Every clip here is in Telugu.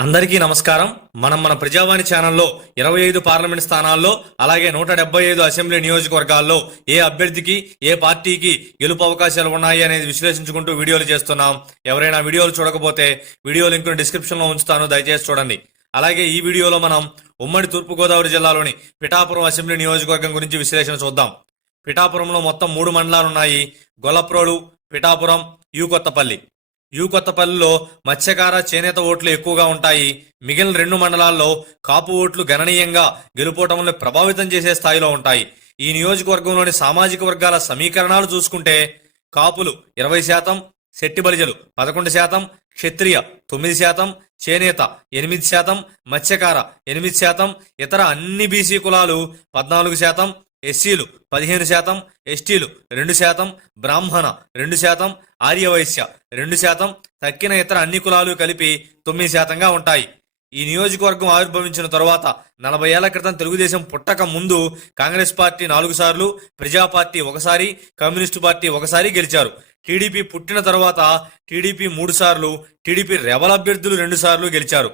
అందరికీ నమస్కారం. మనం మన ప్రజావాణి ఛానల్లో ఇరవై ఐదు పార్లమెంట్ స్థానాల్లో అలాగే నూట డెబ్బై ఐదు అసెంబ్లీ నియోజకవర్గాల్లో ఏ అభ్యర్థికి ఏ పార్టీకి గెలుపు అవకాశాలు ఉన్నాయి అనేది విశ్లేషించుకుంటూ వీడియోలు చేస్తున్నాం. ఎవరైనా వీడియోలు చూడకపోతే వీడియో లింక్ను డిస్క్రిప్షన్లో ఉంచుతాను దయచేసి చూడండి. అలాగే ఈ వీడియోలో మనం ఉమ్మడి తూర్పుగోదావరి జిల్లాలోని పిఠాపురం అసెంబ్లీ నియోజకవర్గం గురించి విశ్లేషణ చూద్దాం. పిఠాపురంలో మొత్తం మూడు మండలాలు ఉన్నాయి గొల్లప్రోలు పిఠాపురం యూ కొత్తపల్లి. యూ కొత్తపల్లిలో మత్స్యకార చేనేత ఓట్లు ఎక్కువగా ఉంటాయి. మిగిలిన రెండు మండలాల్లో కాపు ఓట్లు గణనీయంగా గెలుపోవటంలో ప్రభావితం చేసే స్థాయిలో ఉంటాయి. ఈ నియోజకవర్గంలోని సామాజిక వర్గాల సమీకరణాలు చూసుకుంటే కాపులు ఇరవై శాతం శెట్టి బలిజలు పదకొండు శాతం క్షత్రియ తొమ్మిది శాతం చేనేత ఎనిమిది శాతం మత్స్యకార ఎనిమిది శాతం ఇతర అన్ని బీసీ కులాలు పద్నాలుగు శాతం ఎస్సీలు పదిహేను శాతం ఎస్టీలు రెండు శాతం బ్రాహ్మణ రెండు శాతం ఆర్యవైశ్య రెండు శాతం తక్కిన ఇతర అన్ని కులాలు కలిపి తొమ్మిది శాతంగా ఉంటాయి. ఈ నియోజకవర్గం ఆవిర్భవించిన తరువాత నలభై ఏళ్ళ క్రితం తెలుగుదేశం పుట్టక ముందు కాంగ్రెస్ పార్టీ నాలుగు సార్లు ప్రజా పార్టీ ఒకసారి కమ్యూనిస్టు పార్టీ ఒకసారి గెలిచారు. టీడీపీ పుట్టిన తర్వాత టీడీపీ మూడు సార్లు టీడీపీ రెబల్ అభ్యర్థులు రెండు సార్లు గెలిచారు.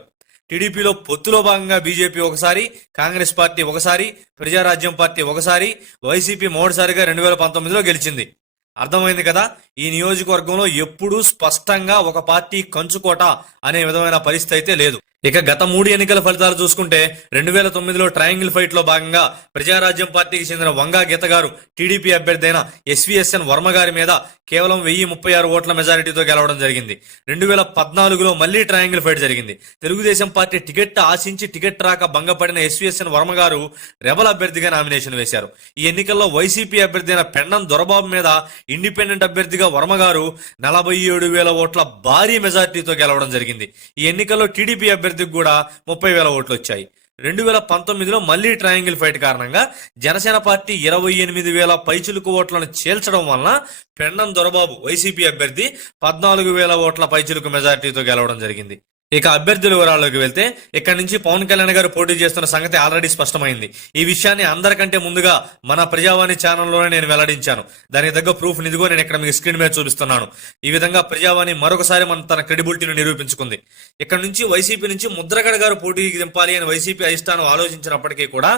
టీడీపీలో పొత్తులో భాగంగా బీజేపీ ఒకసారి కాంగ్రెస్ పార్టీ ఒకసారి ప్రజారాజ్యం పార్టీ ఒకసారి వైసీపీ మూడుసారిగా రెండు వేల పంతొమ్మిదిలో గెలిచింది. అర్థమైంది కదా? ఈ నియోజకవర్గంలో ఎప్పుడూ స్పష్టంగా ఒక పార్టీ కంచుకోట అనే విధమైన పరిస్థితి అయితే లేదు. ఇక గత మూడు ఎన్నికల ఫలితాలు చూసుకుంటే రెండు వేల తొమ్మిదిలో ట్రయాంగిల్ ఫైట్లో భాగంగా ప్రజారాజ్యం పార్టీకి చెందిన వంగా గీత గారు టీడీపీ అభ్యర్థైన ఎస్విఎస్ఎన్ ఎస్వీఎస్ఎన్ వర్మ గారి మీద కేవలం వెయ్యి ముప్పై ఆరు ఓట్ల మెజారిటీతో గెలవడం జరిగింది. రెండు వేల పద్నాలుగులో మళ్ళీ ట్రయాంగిల్ ఫైట్ జరిగింది. తెలుగుదేశం పార్టీ టికెట్ ఆశించి టికెట్ రాక భంగపడిన ఎస్వీఎస్ఎన్ వర్మ గారు రెబల్ అభ్యర్థిగా నామినేషన్ వేశారు. ఈ ఎన్నికల్లో వైసీపీ అభ్యర్థి అయిన పెండం దొరబాబు మీద ఇండిపెండెంట్ అభ్యర్థిగా వర్మ గారు నలభై ఏడు వేల ఓట్ల భారీ మెజారిటీతో గెలవడం జరిగింది. ఈ ఎన్నికల్లో టీడీపీ అభ్యర్థి అభ్యర్థికి కూడా ముప్పై వేల ఓట్లు వచ్చాయి. రెండు వేల పంతొమ్మిదిలో మళ్ళీ ట్రయాంగిల్ ఫైట్ కారణంగా జనసేన పార్టీ ఇరవై ఎనిమిది వేల పైచులుకు ఓట్లను చేల్చడం వలన పెండం దొరబాబు వైసీపీ అభ్యర్థి పద్నాలుగు వేల ఓట్ల పైచులుకు మెజార్టీతో గెలవడం జరిగింది. ఇక అభ్యర్థుల వివరాల్లోకి వెళ్తే ఇక్కడ నుంచి పవన్ కళ్యాణ్ గారు పోటీ చేస్తున్న సంగతి ఆల్రెడీ స్పష్టమైంది. ఈ విషయాన్ని అందరికంటే ముందుగా మన ప్రజావాణి ఛానల్లోనే నేను వెల్లడించాను. దానికి తగ్గ ప్రూఫ్ నిదిగో నేను ఇక్కడ మీకు స్క్రీన్ మీద చూపిస్తున్నాను. ఈ విధంగా ప్రజావాణి మరొకసారి మన తన క్రెడిబిలిటీని నిరూపించుకుంది. ఇక్కడ నుంచి వైసీపీ నుంచి ముద్రగడ గారు పోటీకి దింపాలి అని వైసీపీ అధిష్టానం ఆలోచించినప్పటికీ కూడా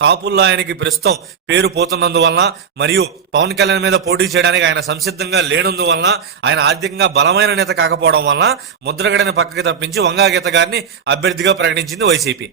కాపుల్లో ఆయనకి ప్రస్తుతం పేరు పోతున్నందువలన మరియు పవన్ కళ్యాణ్ మీద పోటీ చేయడానికి ఆయన సంసిద్ధంగా లేనందువలన ఆయన ఆర్థికంగా బలమైన నేత కాకపోవడం వలన ముద్రగడని పక్కకి తప్పించి వంగాగీత గారిని అభ్యర్థిగా ప్రకటించింది వైసీపీ.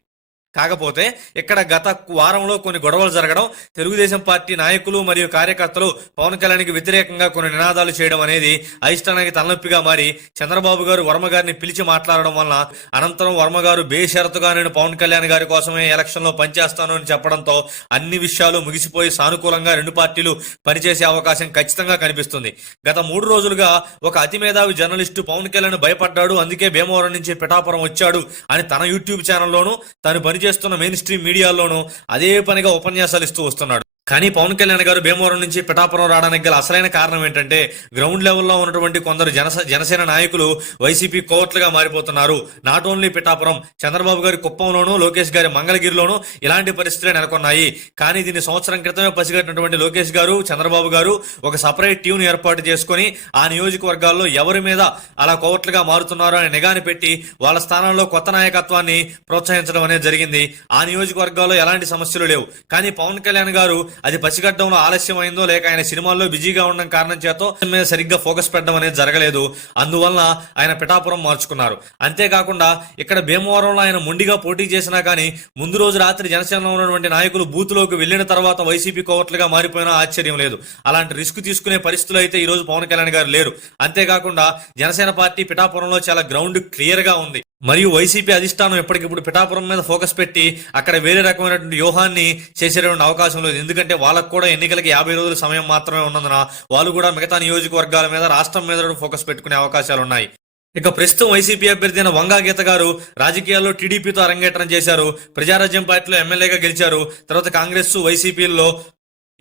కాకపోతే ఇక్కడ గత వారంలో కొన్ని గొడవలు జరగడం తెలుగుదేశం పార్టీ నాయకులు మరియు కార్యకర్తలు పవన్ కళ్యాణ్కి వ్యతిరేకంగా కొన్ని నినాదాలు చేయడం అనేది అధిష్టానానికి తలనొప్పిగా మారి చంద్రబాబు గారు వర్మ గారిని పిలిచి మాట్లాడడం వలన అనంతరం వర్మ గారు బేషరతుగా నేను పవన్ కళ్యాణ్ గారి కోసమే ఎలక్షన్లో పనిచేస్తాను అని చెప్పడంతో అన్ని విషయాలు ముగిసిపోయి సానుకూలంగా రెండు పార్టీలు పనిచేసే అవకాశం ఖచ్చితంగా కనిపిస్తుంది. గత మూడు రోజులుగా ఒక అతి మేధావి జర్నలిస్టు పవన్ కళ్యాణ్ భయపడ్డాడు అందుకే భీమవరం నుంచి పిఠాపురం వచ్చాడు అని తన యూట్యూబ్ ఛానల్లోనూ తను చేస్తున్న మెయిన్ స్ట్రీమ్ మీడియాలోనూ అదే పనిగా ఉపన్యాసాలు ఇస్తూ వస్తున్నాడు. కానీ పవన్ కళ్యాణ్ గారు భీమవరం నుంచి పిఠాపురం రావడానికి గల అసలైన కారణం ఏంటంటే గ్రౌండ్ లెవెల్లో ఉన్నటువంటి కొందరు జనస జనసేన నాయకులు వైసీపీ కోట్లుగా మారిపోతున్నారు. నాట్ ఓన్లీ పిఠాపురం చంద్రబాబు గారి కుప్పంలోనూ లోకేష్ గారి మంగళగిరిలోనూ ఇలాంటి పరిస్థితులే నెలకొన్నాయి. కానీ దీన్ని సంవత్సరం క్రితమే పసిగట్టినటువంటి లోకేష్ గారు చంద్రబాబు గారు ఒక సపరేట్ ట్యూన్ ఏర్పాటు చేసుకుని ఆ నియోజకవర్గాల్లో ఎవరి మీద అలా కోవట్లుగా మారుతున్నారో అని నిఘాని పెట్టి వాళ్ళ స్థానంలో కొత్త నాయకత్వాన్ని ప్రోత్సహించడం అనేది జరిగింది. ఆ నియోజకవర్గాల్లో ఎలాంటి సమస్యలు లేవు. కానీ పవన్ కళ్యాణ్ గారు అది పసిగట్టడంలో ఆలస్యం అయిందో లేక ఆయన సినిమాల్లో బిజీగా ఉండడం కారణం చేత మీద సరిగ్గా ఫోకస్ పెట్టడం అనేది జరగలేదు. అందువలన ఆయన పిఠాపురం మార్చుకున్నారు. అంతేకాకుండా ఇక్కడ భీమవరంలో ఆయన మొండిగా పోటీ చేసినా కానీ ముందు రోజు రాత్రి జనసేనలో ఉన్నటువంటి నాయకులు బూత్లోకి వెళ్ళిన తర్వాత వైసీపీ కోవట్లుగా మారిపోయినా ఆశ్చర్యం లేదు. అలాంటి రిస్క్ తీసుకునే పరిస్థితులు అయితే ఈ రోజు పవన్ కళ్యాణ్ గారు లేరు. అంతేకాకుండా జనసేన పార్టీ పిఠాపురంలో చాలా గ్రౌండ్ క్లియర్గా ఉంది. మరియు వైసీపీ అధిష్టానం ఎప్పటికిప్పుడు పిఠాపురం మీద ఫోకస్ పెట్టి అక్కడ వేరే రకమైనటువంటి వ్యూహాన్ని చేసేటువంటి అవకాశం లేదు. ఎందుకంటే వాళ్ళకు కూడా ఎన్నికలకి యాభై రోజుల సమయం మాత్రమే ఉన్నందున వాళ్ళు కూడా మిగతా నియోజకవర్గాల మీద రాష్ట్రం మీద ఫోకస్ పెట్టుకునే అవకాశాలు ఉన్నాయి. ఇక ప్రస్తుతం వైసీపీ అభ్యర్థి అయిన వంగా గీత గారు రాజకీయాల్లో టీడీపీతో అరంగేట్రం చేశారు. ప్రజారాజ్యం పార్టీలో ఎమ్మెల్యేగా గెలిచారు. తర్వాత కాంగ్రెస్ వైసీపీల్లో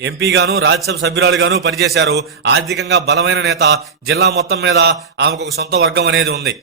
ఎంపీగాను రాజ్యసభ సభ్యురాలుగాను పనిచేశారు. ఆర్థికంగా బలమైన నేత జిల్లా మొత్తం మీద ఆమెకు ఒక సొంత వర్గం అనేది ఉంది.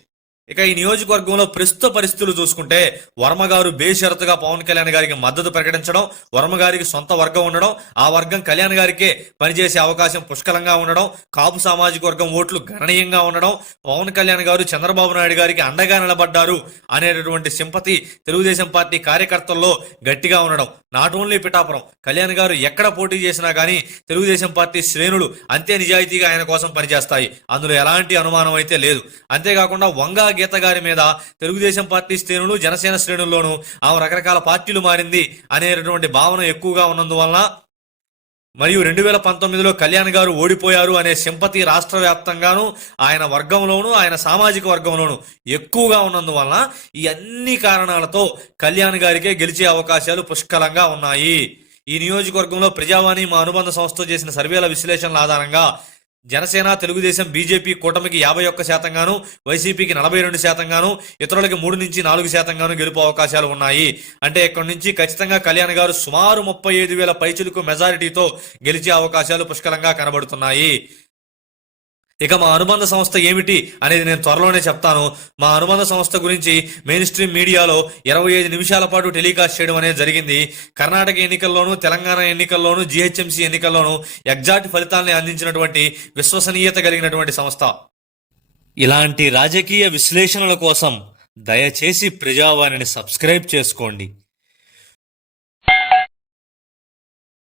ఇక ఈ నియోజకవర్గంలో ప్రస్తుత పరిస్థితులు చూసుకుంటే వర్మ గారు బేషరతుగా పవన్ కళ్యాణ్ గారికి మద్దతు ప్రకటించడం వర్మ గారికి సొంత వర్గం ఉండడం ఆ వర్గం కళ్యాణ్ గారికే పనిచేసే అవకాశం పుష్కలంగా ఉండడం కాపు సామాజిక వర్గం ఓట్లు గణనీయంగా ఉండడం పవన్ కళ్యాణ్ గారు చంద్రబాబు నాయుడు గారికి అండగా నిలబడ్డారు అనేటటువంటి సింపతి తెలుగుదేశం పార్టీ కార్యకర్తల్లో గట్టిగా ఉండడం. నాట్ ఓన్లీ పిఠాపురం కళ్యాణ్ గారు ఎక్కడ పోటీ చేసినా కానీ తెలుగుదేశం పార్టీ శ్రేణులు అంతే నిజాయితీగా ఆయన కోసం పనిచేస్తాయి. అందులో ఎలాంటి అనుమానం అయితే లేదు. అంతేకాకుండా వంగా గీత గారి మీద తెలుగుదేశం పార్టీ శ్రేణులు జనసేన శ్రేణుల్లోనూ ఆమె రకరకాల పార్టీలు మారింది అనేటటువంటి భావన ఎక్కువగా ఉన్నందువలన మరియు రెండు వేల పంతొమ్మిదిలో కళ్యాణ్ గారు ఓడిపోయారు అనే సింపతి రాష్ట్ర వ్యాప్తంగాను ఆయన వర్గంలోను ఆయన సామాజిక వర్గంలోను ఎక్కువగా ఉన్నందువలన ఈ అన్ని కారణాలతో కళ్యాణ్ గారికే గెలిచే అవకాశాలు పుష్కలంగా ఉన్నాయి. ఈ నియోజకవర్గంలో ప్రజావాణి మా అనుబంధ సంస్థ చేసిన సర్వేల విశ్లేషణల ఆధారంగా జనసేన తెలుగుదేశం బీజేపీ కూటమికి యాభై ఒక్క శాతంగాను వైసీపీకి నలభై రెండు శాతంగాను ఇతరులకి మూడు నుంచి నాలుగు శాతంగాను గెలుపు అవకాశాలు ఉన్నాయి. అంటే ఇక్కడ నుంచి ఖచ్చితంగా కళ్యాణ్ గారు సుమారు ముప్పై ఐదు వేల పైచులకు మెజారిటీతో గెలిచే అవకాశాలు పుష్కలంగా కనబడుతున్నాయి. ఇక మా అనుబంధ సంస్థ ఏమిటి అనేది నేను త్వరలోనే చెప్తాను. మా అనుబంధ సంస్థ గురించి మెయిన్ స్ట్రీమ్ మీడియాలో ఇరవై ఐదు నిమిషాల పాటు టెలికాస్ట్ చేయడం అనేది జరిగింది. కర్ణాటక ఎన్నికల్లోనూ తెలంగాణ ఎన్నికల్లోనూ జిహెచ్ఎంసీ ఎన్నికల్లోనూ ఎగ్జాక్ట్ ఫలితాల్ని అందించినటువంటి విశ్వసనీయత కలిగినటువంటి సంస్థ. ఇలాంటి రాజకీయ విశ్లేషణల కోసం దయచేసి ప్రజావాణిని సబ్స్క్రైబ్ చేసుకోండి.